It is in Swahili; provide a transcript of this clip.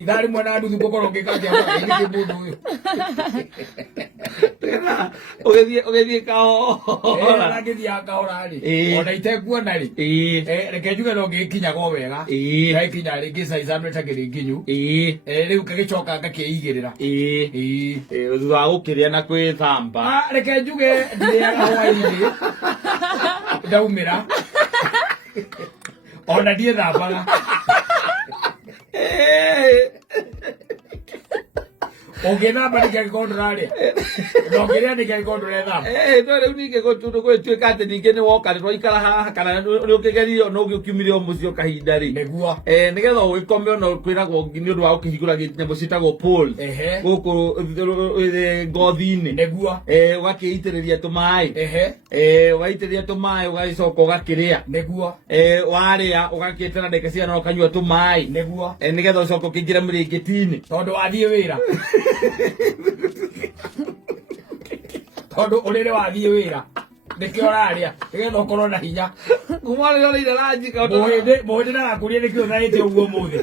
Idari mwana ndu thukoro ngikaja hapa iki mundu. Tena ogethi kao. Ora ngithia kaora ri. Ona itekuona ri. Reke njuge no ngikinya go wega. Ngikinya ri ngicaica nwetakiri nginyu. Riu kagicoka ngakiigirira. Thutha wa gukiria na gwithamba. Reke njuge ndiriaga hwaini. Ndaumira. Ona ndie thambaga. Ungithamba nĩkĩo gĩkondora rĩa no ngĩrĩa nĩkĩo gĩkondora thamba no rĩu ningĩ gũtuĩka atĩ ningĩ nĩ woka nĩ twaikara haha kana nĩ ũkĩgerio no ũkiumire o mũciĩ o kahinda rĩ nĩguo nĩgetha ũgĩkome ona kwĩragwo nĩ ũndũ wa gũkĩhingũra nyamũ ciĩtagwo pole gũkũ ngothi-inĩ nĩguo ũgakĩitĩrĩria tũmaĩ ũgaitĩrĩria tũmaĩ ũgagĩcoka ũgakĩrĩa nĩguo warĩa ũgagĩtara ndagĩka cigana ũkanyua tũmaĩ nĩguo nĩgetha ũcoke ũkĩingĩre mĩrĩngĩti-inĩ tondũ wathiĩ wĩra tondũ ũrĩrĩ wathiĩ wĩra nĩkĩo ũrarĩa nĩgetha ũkorwo na hinya kuma rĩrĩa ũrĩire ranji mũhĩndĩ ndagakũrie nĩkĩo ũthaĩte ũguo ũmũthĩ